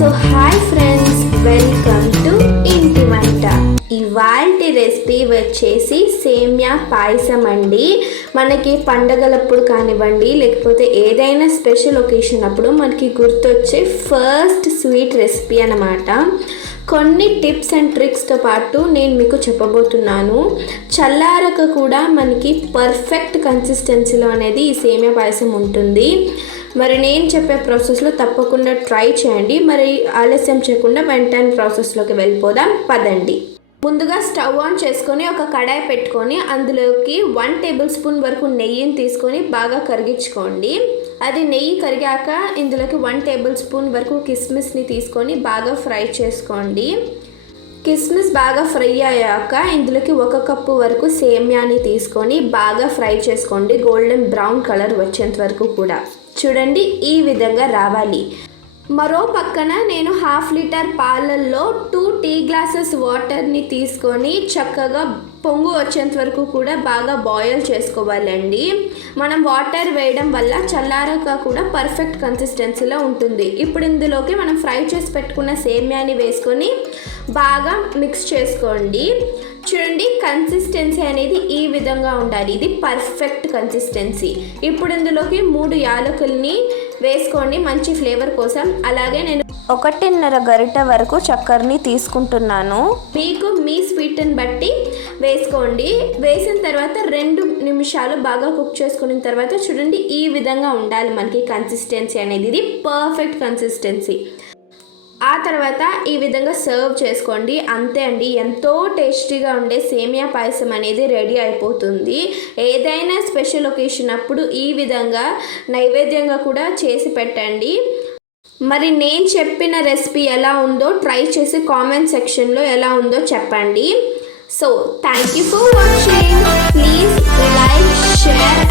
So hi friends, welcome to ఇంటి వంట. ఇవాల్టి రెసిపీ వచ్చేసి సేమియా పాయసం అండి. మనకి పండగలప్పుడు కానివ్వండి, లేకపోతే ఏదైనా స్పెషల్ ఒకేషన్ అప్పుడు మనకి గుర్తొచ్చే ఫస్ట్ స్వీట్ రెసిపీ అన్నమాట. కొన్ని టిప్స్ అండ్ ట్రిక్స్తో పాటు నేను మీకు చెప్పబోతున్నాను. చల్లారక కూడా మనకి పర్ఫెక్ట్ కన్సిస్టెన్సీలో అనేది ఈ సేమియా పాయసం ఉంటుంది. మరి నేను చెప్పే ప్రాసెస్లో తప్పకుండా ట్రై చేయండి. మరి ఆలస్యం చేయకుండా వెంటనే ప్రాసెస్లోకి వెళ్ళిపోదాం పదండి. ముందుగా స్టవ్ ఆన్ చేసుకొని ఒక కడాయి పెట్టుకొని అందులోకి 1 టేబుల్ స్పూన్ వరకు నెయ్యిని తీసుకొని బాగా కరిగించుకోండి. అది నెయ్యి కరిగాక ఇందులోకి 1 టేబుల్ స్పూన్ వరకు కిస్మిస్ని తీసుకొని బాగా ఫ్రై చేసుకోండి. కిస్మిస్ బాగా ఫ్రై అయ్యాక ఇందులోకి 1 కప్పు వరకు సేమియాని తీసుకొని బాగా ఫ్రై చేసుకోండి. గోల్డెన్ బ్రౌన్ కలర్ వచ్చేంత వరకు కూడా చూడండి, ఈ విధంగా రావాలి. మరో పక్కన నేను 1/2 లీటర్ పాలల్లో 2 టీ గ్లాసెస్ వాటర్ని తీసుకొని చక్కగా పొంగు వచ్చేంత వరకు కూడా బాగా బాయిల్ చేసుకోవాలండి. మనం వాటర్ వేయడం వల్ల చల్లారక కూడా పర్ఫెక్ట్ కన్సిస్టెన్సీలో ఉంటుంది. ఇప్పుడు ఇందులోకి మనం ఫ్రై చేసి పెట్టుకున్న సేమియాని వేసుకొని బాగా మిక్స్ చేసుకోండి. చూడండి, కన్సిస్టెన్సీ అనేది ఈ విధంగా ఉండాలి. ఇది పర్ఫెక్ట్ కన్సిస్టెన్సీ. ఇప్పుడు ఇందులోకి 3 యాలకుల్ని వేసుకోండి మంచి ఫ్లేవర్ కోసం. అలాగే నేను 1.5 గరిట వరకు చక్కెరని తీసుకుంటున్నాను. మీకు మీ స్వీట్ని బట్టి వేసుకోండి. వేసిన తర్వాత 2 నిమిషాలు బాగా కుక్ చేసుకున్న తర్వాత చూడండి, ఈ విధంగా ఉండాలి మనకి కన్సిస్టెన్సీ అనేది. ఇది పర్ఫెక్ట్ కన్సిస్టెన్సీ. ఆ తర్వాత ఈ విధంగా సర్వ్ చేసుకోండి. అంతే అండి, ఎంతో టేస్టీగా ఉండే సేమియా పాయసం అనేది రెడీ అయిపోతుంది. ఏదైనా స్పెషల్ ఒకేషన్ అప్పుడు ఈ విధంగా నైవేద్యంగా కూడా చేసి పెట్టండి. మరి నేను చెప్పిన రెసిపీ ఎలా ఉందో ట్రై చేసి కామెంట్ సెక్షన్లో ఎలా ఉందో చెప్పండి. So thank you for watching. Please like, share